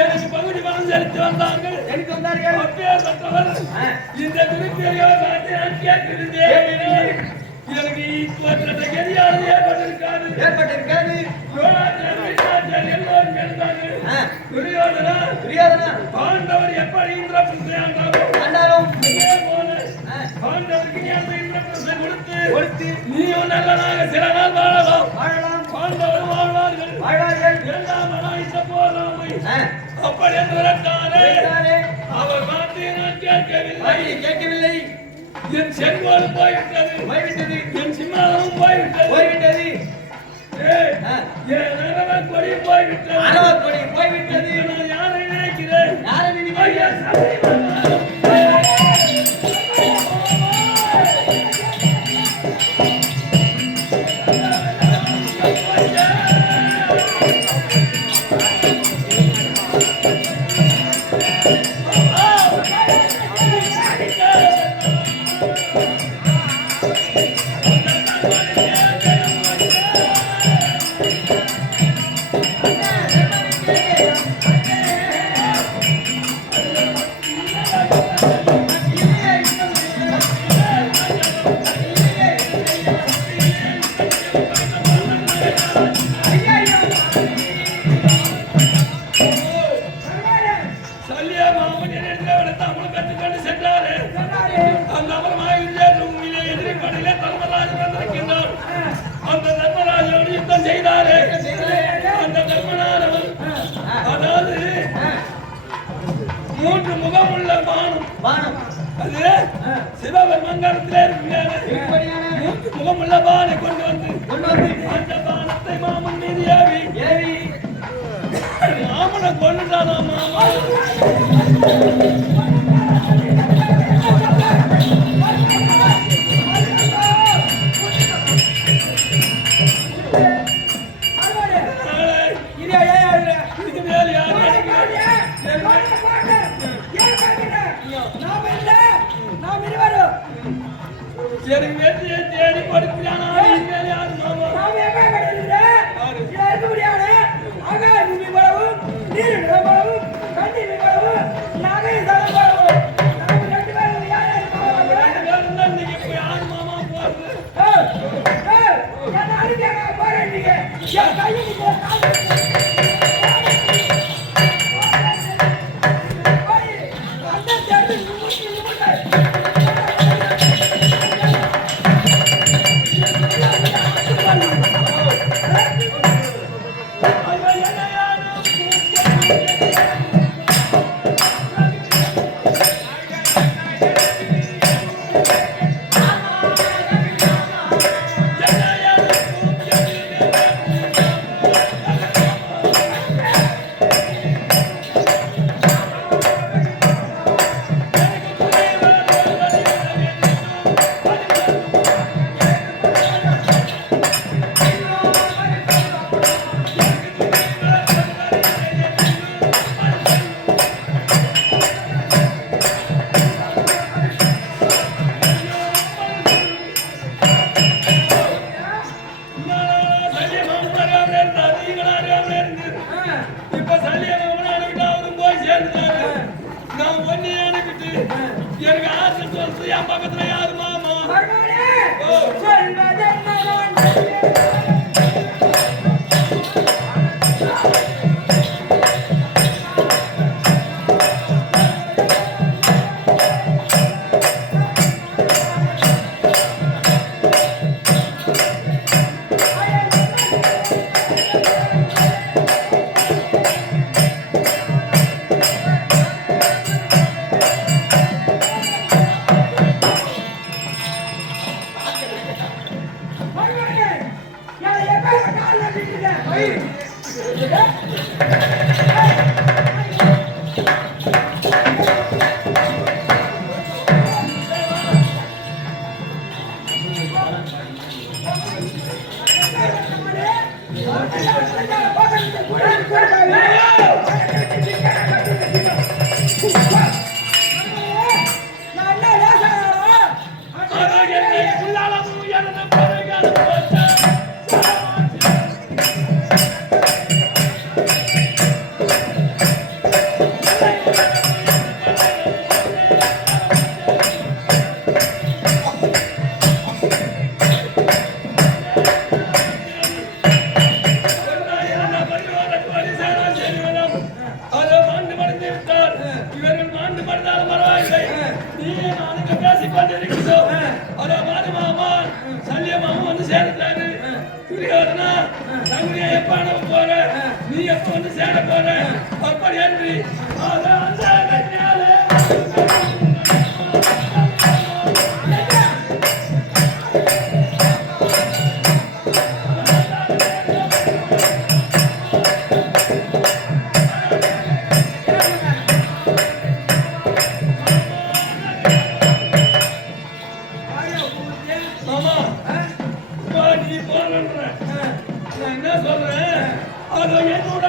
எனக்கு பகுதி பணம் செலுத்தி வந்தார்கள். இந்த திருப்பியோ நான் கேட்கிறேன். எனக்கு தோற்றத்தை கெதியானது ஏற்பட்டிருக்காது. எல்லோரும் பாண்டவர் எப்படி பாண்டவருக்கு கொடுத்து நீயும் நல்லதாக சில நாள் வாழலாம். பாண்டவர் வாழ்வார்கள். இரண்டாம் அனாய்த்த போராமை அப்படி என்று அவர் வார்த்தையை நான் கேட்கவில்லை. என் செங்கோல் போய்விட்டது. என் சிம்மாதமும் போய்விட்டது. என் நகரக் கொடி போய்விட்டது. நான் யாரை நினைக்கிறேன்? மூன்று முகமுள்ள பானம் அது சிவபெருமங்கலத்திலே மூன்று முகமுள்ள பானை கொண்டு வந்து அந்த பானத்தை மாமன் மீது ஏவி மாமனை கொண்டுட்டானா மாமா. எனக்கு வெற்றியை தேடி கொடுக்கிறானா? பக்கத்துல யாரு மாமா நீ எப்ப வந்து சேர போற அப்படி என்று என்ன சொல்றேன் அது என்னோட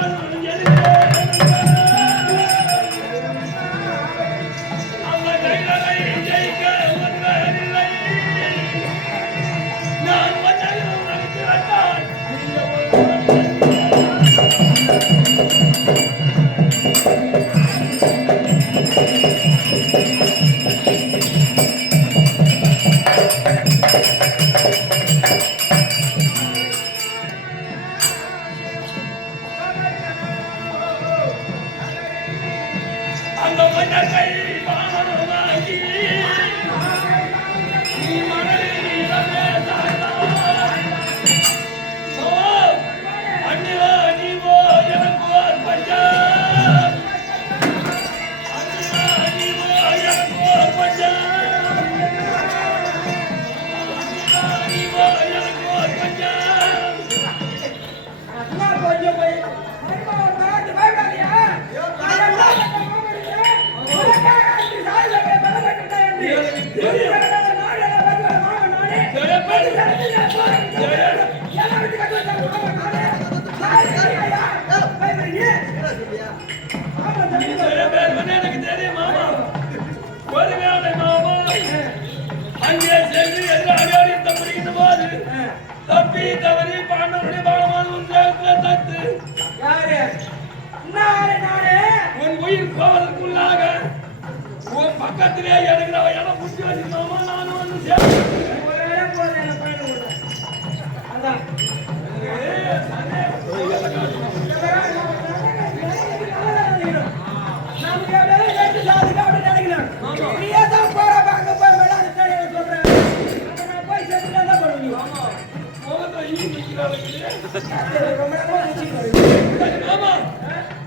எனக்கு தெரியும் மாமா ஒருவேளை மாமா அங்கே சென்று எதிராளி தப்பிக்கின்ற போது தப்பி தவறி பாண்டவருடைய பாலமான தத்து உன் உயிர் போவதற்குள்ளாக உன் பக்கத்திலே எடுக்கிற இடம் புடிச்சு வச்சிருந்தோமா நானும் வந்து சேர்ந்து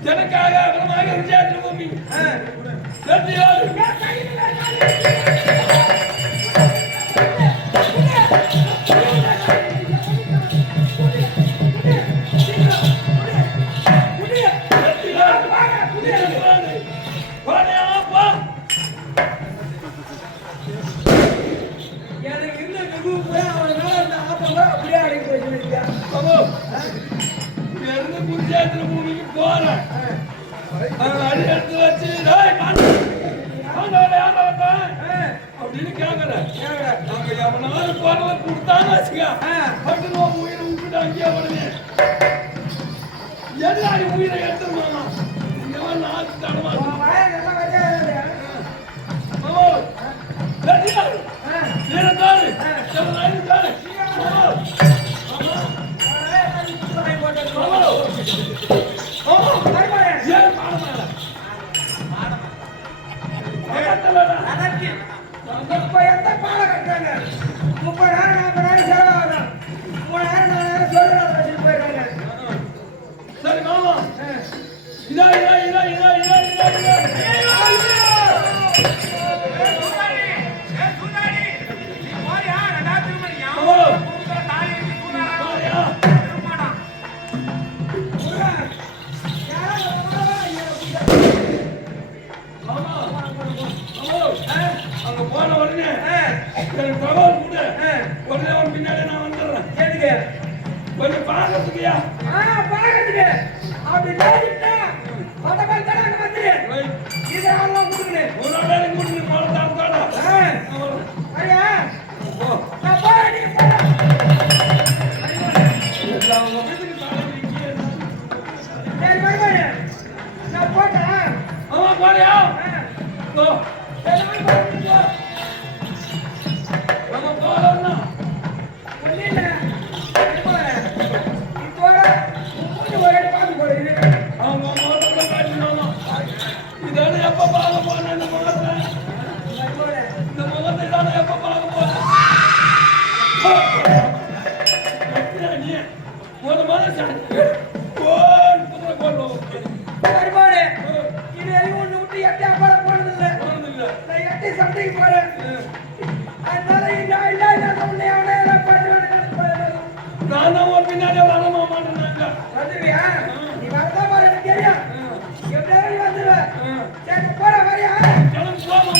எனக்காக அப்புறமாக விஜயாத்திர பூமி குருஜேந்திர பூமிக்கு போறேன் அடி எடுத்து வச்சு அப்படின்னு கேக்குறேன் நாங்க எவனாவது குரல கொடுத்தான்னு வச்சுக்க பட்டு உயிரை விட்டுட்டு அங்கேயே உடனே எதிராளி உயிரை எடுத்துருமாமா இங்க நாக்கு தடமா கொஞ்சம் பாக்கிறதுக்குயா பாக்கிறதுக்கு அப்படி தெரிஞ்சுட்டா பட்டக்கால் தானே அங்க வந்து இதெல்லாம் கொடுக்கணும் ஒரு நாளைக்கு கூட்டிட்டு போறதாம் தாடா ஐயா நான் போறேன் நான் போட்டேன் ஆமா போறியா நம்ம போறோம்னா இதான எப்ப பார்க்க போன இந்த முகத்தை தானே எப்ப பார்க்க போன சண்டைக்கு போறேன் நான் தான் பின்னாடியே வரமா மாட்டேன் வந்துருவியா நீ வரதான் பாரு எனக்கு தெரியும் எப்படியாவது வந்துருவ சரி போற வரியா கிளம்பி போமா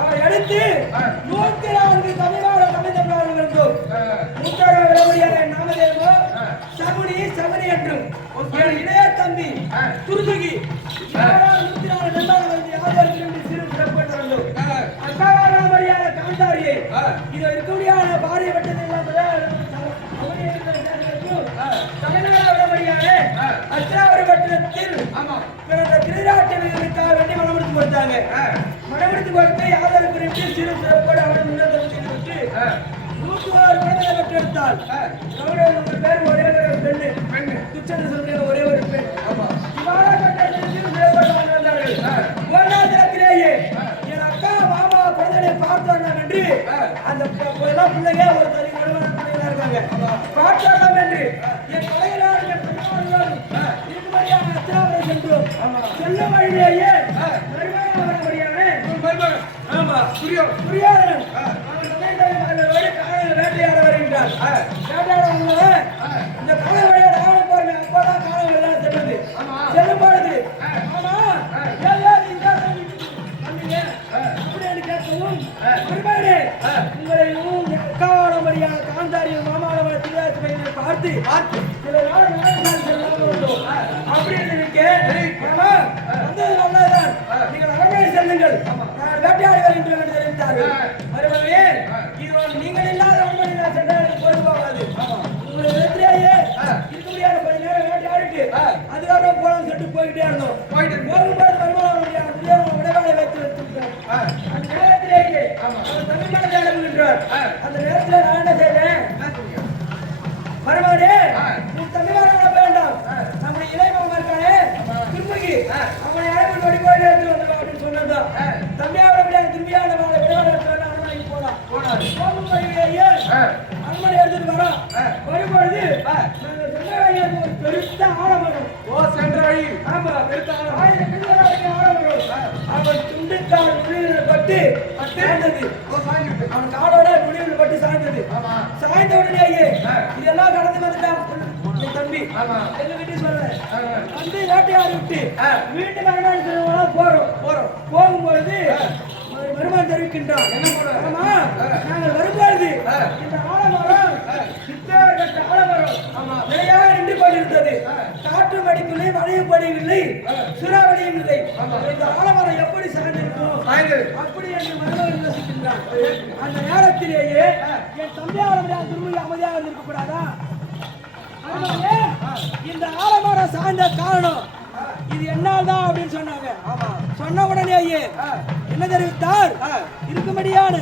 அவரை அடுத்து 104 தமிழ்நாடு தமிழ்நாடுகளுக்கும் மூத்தவர்களுடைய நாமதேவோ சகுனி என்றும் இளைய தம்பி துருதுகி 104 நண்பர்கள் சிறு சிறப்பு வந்தோம் அக்காவாரியான காந்தாரியை இது இருக்கக்கூடிய பாரிய வட்டத்தில் தமிழ்நாடு அச்சாவரி வட்டத்தில் பிறந்த திருநாட்டிற்காக வேண்டி மனமுடித்து கொடுத்தாங்க. மனமுடித்து கொடுத்து யாதொரு குறித்து சிறு சிறப்போடு அவரை முன்னேற்றம் செய்துவிட்டு 106 குழந்தைகளை பெற்றெடுத்தாள். உங்கள் பேர் ஒரே ஒரு பெண்ணு துச்சனை சொல்கிற ஒரே ஒரு பெண். சிறு சிறப்போடு வந்தார்கள். ஒரு நாள் தினத்திலேயே என் அக்கா மாமா குழந்தைகளை பார்த்தாங்க என்று அந்த பிள்ளைங்க ஒரு தனி குடும்ப பிள்ளைகளா இருக்காங்க. என் தலைவராக இருக்கும்படியாக அத்திராபுரம் சென்றோம். செல்ல வழியிலேயே ஆமா துரியோதனன் வேட்டையாட வருகின்றார். வேட்டையாட வந்தவன் இந்த கால வழியா ராவணன் போறேன் அப்பதான் காலம் எல்லாம் செல்லுது. செல்லும் பொழுது ஆமா அப்படின்னு கேட்கவும் மறுபடி உங்களையும் எக்காவளம்படியான காந்தாரியும் மாமாவளமான திருவாசி பையனை பார்த்து சில நாள் அப்படின்னு வந்தது நல்லதுதான். நீங்கள் அரண்மனை செல்லுங்கள், நான் வேட்டையாடி வருகின்றேன் என்று தெரிவித்தார்கள். மறுபடியே இது நீங்கள் இல்லாத அரண்மனை சென்றால் பொழுது போகாது. உங்களை இடத்திலேயே இருக்க முடியாத கொஞ்ச நேரம் வேட்டையாடிட்டு அதுக்கப்புறம் போகலாம் சொல்லிட்டு போய்கிட்டே இருந்தோம். போகும்போது வருமானம் விடைவாளை வைத்து வச்சிருக்கார். அந்த நேரத்திலேயே அவர் தமிழ்நாட்டை அனுப்புகின்றார். அந்த நேரத்தில் நான் என்ன செய்வேன், மறுபடி நீ தமிழ்நாடு வேண்டாம், நம்முடைய இளையமாமா இருக்கானே திரும்பி அவனை அழைப்பு ஓடி போய் எடுத்து வந்துடும் அப்படின்னு சொன்னதான். தம்பியாவோட திரும்பியான அரண்மனைக்கு போலாம். அரண்மனை எடுத்துட்டு வரோம். வரும்பொழுது ஒரு பெருத்த ஆலமரம். சென்ற வழி ஆமா, பெருத்த ஆலமரம். அவன் துண்டுக்கால் நுழைவில் பட்டு சாய்ந்தது. அவன் காலோட நுழைவில் பட்டு சாய்ந்தது. சாய்ந்த உடனேயே இதெல்லாம் கடந்து வந்துட்டான் என் தம்பி. எங்க வீட்டு சொல்றேன் வந்து வேட்டையாடி விட்டு வீட்டு மறுநாள் போறோம். போகும்பொழுது வருமானம் தெரிவிக்கின்றான். ஆமா, நாங்கள் வரும்பொழுது இந்த ஆலமரம் சித்தர்கட்ட ஆலமரம் நிலையாக நின்று கொண்டிருந்தது. காற்றும் அடிக்கவில்லை, மழையும் படியவில்லை, சூறாவளியும் இல்லை. இந்த ஆலமரம் எப்படி சார்ந்திருக்கும் அப்படி என்று மருமகன் யோசிக்கின்றான். அந்த நேரத்திலேயே என் தம்பியாளர் திரும்பி அமைதியாக இருக்கக்கூடாதா? இந்த ஆலமரம் சார்ந்த காரணம் இது என்னால் தான் அப்படின்னு சொன்னாங்க. சொன்ன உடனேயே என்ன தெரிவித்தார், இருக்கும்படியான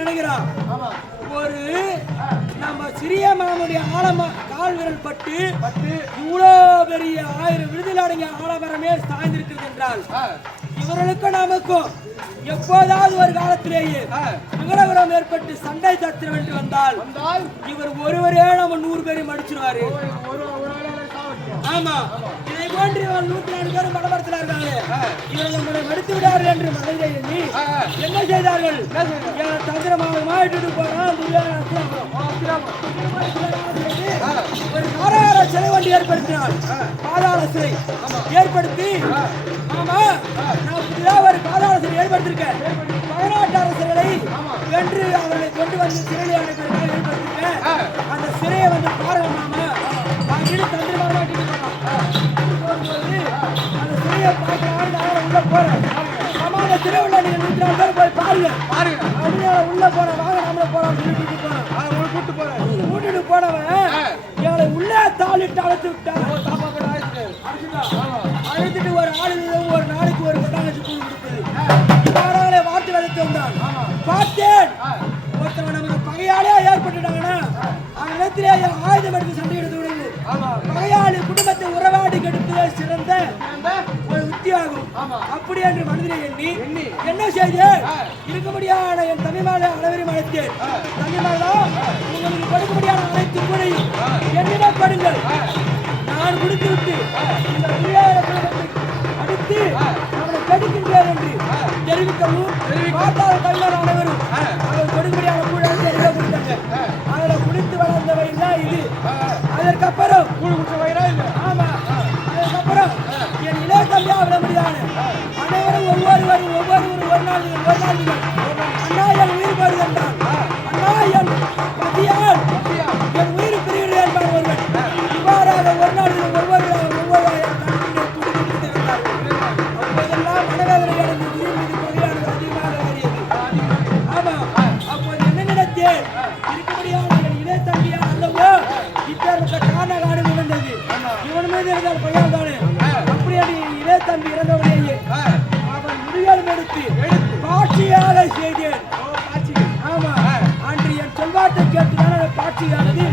நினைக்கிறான். ஒரு நம்ம சிறிய மாமுடைய கால் விரல் பட்டு இவ்வளவு பெரிய 1000 விடுதலை அடங்கிய ஆலமரமே சாய்ந்திருக்கிறது என்றால் இவர்களுக்கும் நமக்கும் எப்போதாவது ஒரு காலத்திலேயே விகடபுரம் ஏற்பட்டு சண்டை சத்திரம் என்று வந்தால் இவர் ஒருவரே நம்ம 100 பேரை மடிச்சிருவாரு. ஆமா, இதை போன்று 104 பேரும் மடமரத்தில் இருக்காங்களே, இவர்கள் நம்மளை மடித்து விடார்கள் என்று மனதை எண்ணி என்ன செய்தார்கள், தந்திரமாக மாயிட்டு போறான். ஒரு காராகார சிலை வண்டி ஏற்படுத்தினார். பாதாள சிலை ஏற்படுத்தி, ஆமா நான் புதிதாக ஒரு பாதாள சிலை ஏற்படுத்திருக்கேன். 18 அரசர்களை வென்று அவர்களை கொண்டு வந்து சிறையை அடைப்பதற்காக ஏற்படுத்திருக்கேன். அந்த சிறையை வந்து பாருங்க மாமா, வாங்கிட்டு தந்திரமாக அந்த சிறையை பார்க்கலாம். உள்ள போறேன். ஆமா, அந்த சிறை உள்ள நீங்க 104 பேர் போய் பாருங்க. அப்படியே உள்ள போறேன், வாங்க நம்மள போறோம் கூட்டிட்டு போனவன் எங்களை உள்ளே தாளிட்டு அழைத்து விட்டான். அழைத்துட்டு ஒரு ஒரு நாளைக்கு ஒரு கொண்டாங்க கூழ் கொடுத்தது. இவ்வாறாலே வார்த்தை வளர்த்து வந்தான். பார்த்தேன் ஒருத்தவன் நமக்கு பகையாலே ஏற்பட்டுட்டாங்கன்னா அவன் இடத்திலே ஆயுதம் எடுத்து சண்டை எடுத்து விடுது. பகையாளி குடும்பத்தை உறவாடி கெடுத்து சிறந்த ஒரு உத்தியாகும். அப்படி என்று மனதிலே எண்ணி என்ன செய்து இருக்க முடியாத என் தமிழ்மாலை அனைவரையும் அழைத்தேன். தமிழ்மாலா, உங்களுக்கு கொடுக்க முடியாத அனைத்து கூடையும் என்னிடம் படுங்கள். நான் கொடுத்து விட்டு இந்த அடுத்து அவனை கடிக்கின்றேன் என்று தெரிவிக்கவும் பார்த்தாத தமிழ்மால் அனைவரும் அவர் கொடுக்கடியான கூட கொடுத்தாங்க. அதில் குடித்து வளர்ந்த வயது தான் இது. அதற்கப்புறம் ஆமா, அதுக்கப்புறம் என் இளைய தம்பியா விட முடியாது. அனைவரும் ஒவ்வொருவரும் ஒரு நாள் அண்ணா என் உயிர் போடுது என்றான். அண்ணா என் பசியால் என் உயிர் பிரிகிறது என்பார் ஒருவன். இவ்வாறாக ஒரு நாள் ஒவ்வொரு அப்போதெல்லாம் மனவேதனை அடைந்து மீது பகையானது அதிகமாக அறியது. ஆமா, அப்போது என்ன நினைத்தேன், இருக்க முடியாத என் இளைய தம்பியா அல்லவோ இப்பேற்பட்ட காரண காணி விழுந்தது. இவன் மீது இருந்தால் பையன் தானே. அப்படி இளைய தம்பி இறந்தவனையே அவன் முடியால் எடுத்து காட்சியாக செய்தேன். ஆமா, அன்று என் சொல்வாட்டை கேட்டுதான் அந்த காட்சியானது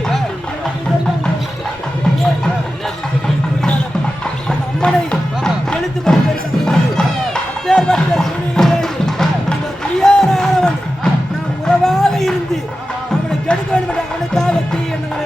அந்த அம்மனை எழுத்து கொண்டு அப்பேற்பட்ட சூழ்நிலையில் இந்த பிரியானவன் நாம் உறவாக இருந்து அவனை கெடுக்க வேண்டும் என்று அவனுக்காக தீ என்ன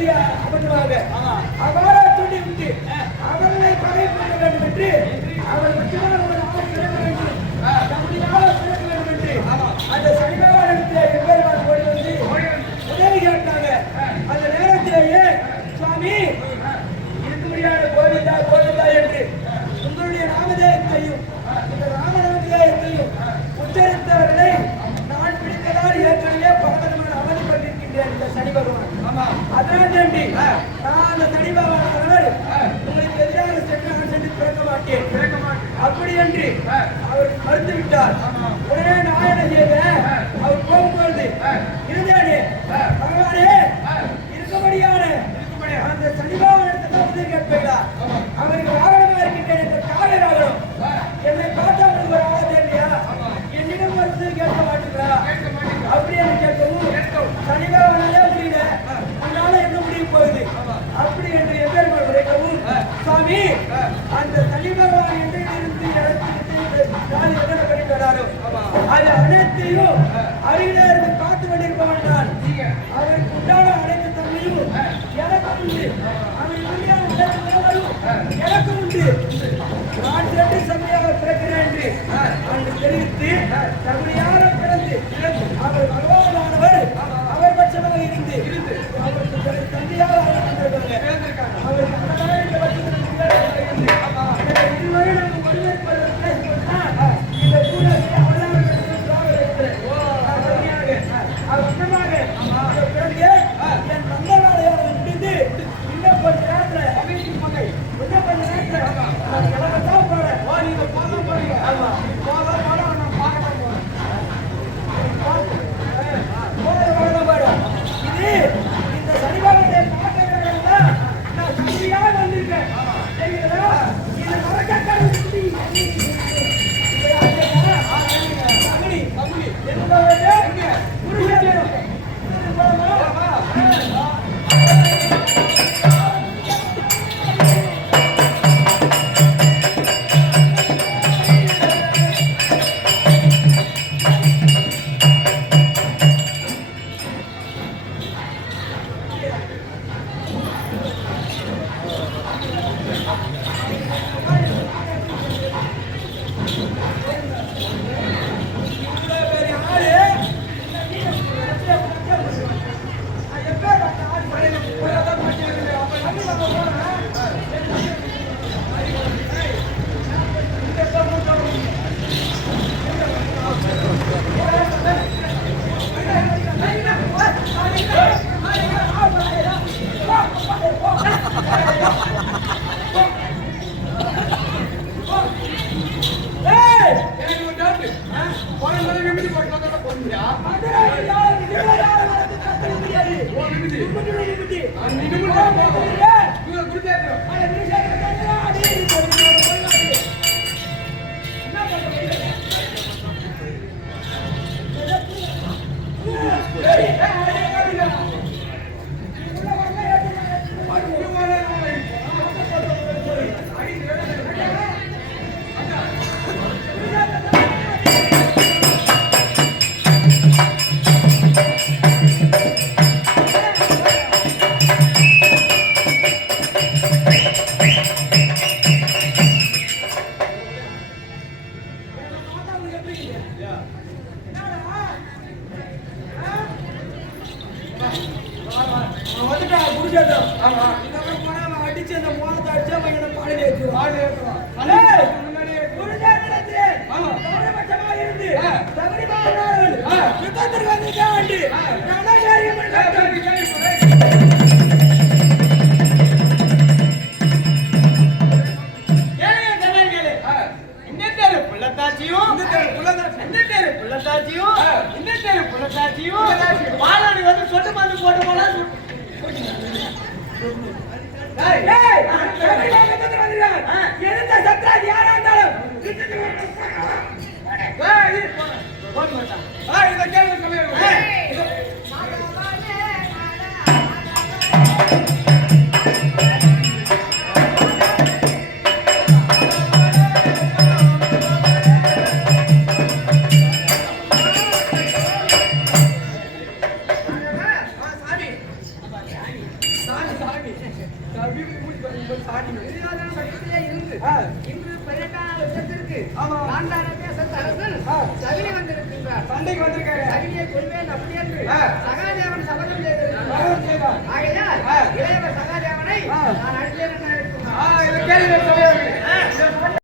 எப்படி அபத்தமாக அவ்வாறா தூண்டி விட்டு அவர்களை பகை கொள்ள வேண்டும் என்று அவர் முக்கியமான ஒரு ஆள் பிறக்க வேண்டும் தம்முடையால் பிறக்க வேண்டும் என்று அந்த சனிபகவானிடத்திலே வெவ்வேறு ஓடி வந்து உதவி கேட்டாங்க. அந்த நேரத்திலேயே சுவாமி இருக்க முடியாத கோவிந்தா கோவிந்தா என்று உங்களுடைய நாமதேயத்தையும் இந்த ராமநாமதேயத்தையும் உச்சரித்தவர்களை நான் பிடித்ததால் ஏற்கனவே பலவிதமான அவதிப்பட்டிருக்கின்றேன் இந்த சனி பகவான். அதனால் வேண்டி நான் அந்த சனி பகவானவர் உங்களுக்கு எதிராக சென்று நான் சென்று பிறக்க மாட்டேன் அப்படி என்று அவர் மறுத்துவிட்டார். உடனே நான் என்ன செய்தேன், அவர் போகும்பொழுது இருந்தேனே பகவானே இருக்கபடியான அந்த சனி பகவானிடத்தை உதவி கேட்பீங்களா, அவருக்கு வாகனமாக இருக்கின்றேன் என்பதற்காக வாகனம் என்னை பார்த்தா உங்களுக்கு ஒரு ஆளா தெரியலையா, என்னிடம் வந்து கேட்க மாட்டீங்களா அப்படி என்று கேட்கவும் சனி பகவானாலே முடியல, உன்னால என்ன முடிய போகுது அப்படி என்று எதிர்ப்பு உரைக்கவும் சுவாமி அந்த சனி பகவான் எதிலிருந்து என்ன பண்ணிட்டு வராரோ அது அனைத்தையும் அருகிலே இருந்து பார்த்து கொண்டிருப்பவன் நான். அவருக்கு உண்டான அனைத்து தன்மையும் எனக்கு உண்டு, அவன் உண்டான எனக்கு உண்டு. நான் சென்று செம்மையாக பிறக்கிறேன் என்று அன்று தெரிவித்து தகுதியாக பிறந்து அவர் பகவானானவர் அவர் பட்சமாக இருந்து அவருக்கு தந்தையாக வந்திருக்காங்க. அவர் இதுவரை நம்ம ஒருமைப்பதற்கு இந்த சூழலை அவளாக அவர் பிறகு என் நல்ல வேலையாக முடிந்து இன்னும் கொஞ்ச நேரத்தில் இன்னும் கொஞ்ச நேரத்தில் நான் கிளம்பத்தான் போறேன். நீங்க போதும் போறீங்க. ஆமா போதும் நான் பார்க்க போறேன். இது இந்த சனிபாகத்தை பார்க்க வேண்டாம், நான் சனியாக வந்திருக்கேன் சரிங்களா. இது மரக்கட்டை அடிச்சு அந்த மோனத்தை அடிச்சு அவன் என்ன பாடல ஏற்றுவான். யுத்தத்திற்கு வந்திருக்கான். பாலாடி வந்து சொட்டு மருந்து போட்டு போனா சத்ராஜ் யாரா இருந்தாலும் சகுனி வந்திருக்கின்றார். சண்டைக்கு வந்திருக்காரு. சகுனியை கொல்வேன் அப்படி என்று ஆ. சகாதேவன் சபதம் செய்திருக்கிறார். சபதம் செய்தார். ஆகையால் ஆ. இளையவர் சகாதேவனை ஆ. நான் அடித்தேன் என்று நினைத்துள்ளார். இதை கேள்வி சபையோர்